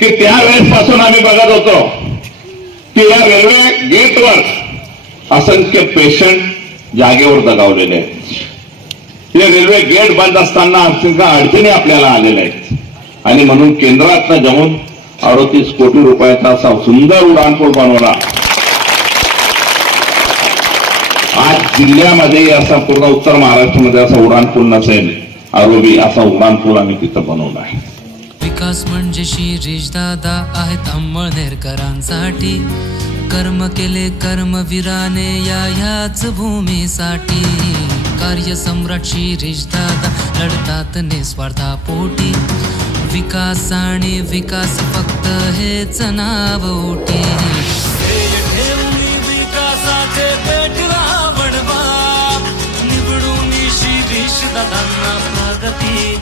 की त्यावेळेस पासून आम्ही बघत होतो की या रेल्वे गेटवर असंख्य पेशंट जागेवर दगावलेले आहेत. हे रेल्वे गेट बंद असताना असंख्य अडचणी आपल्याला आलेल्या आहेत. आणि म्हणून केंद्रातनं जाऊन अडतीस कोटी रुपयाचा असा सुंदर उड्डाणपूल बनवला. आज जिल्ह्यामध्ये असा पूर्ण उत्तर महाराष्ट्रामध्ये असा उड्डाणपूल नसेल. आरोबी असा उड्डाणपूल आम्ही तिथं बनवला आहे. विकास म्हणजे शिरीष दादा आहेत अंमळनेरकरांसाठी कर्म केले कर्मवीराने या ह्याच भूमीसाठी. कार्य सम्राट शिरीष दादा लढतात निस्वार्था पोटी. विकास आणि विकास फक्त हेच नाव ओटी विकासाचे निवडून शिरीष दादांना प्रगती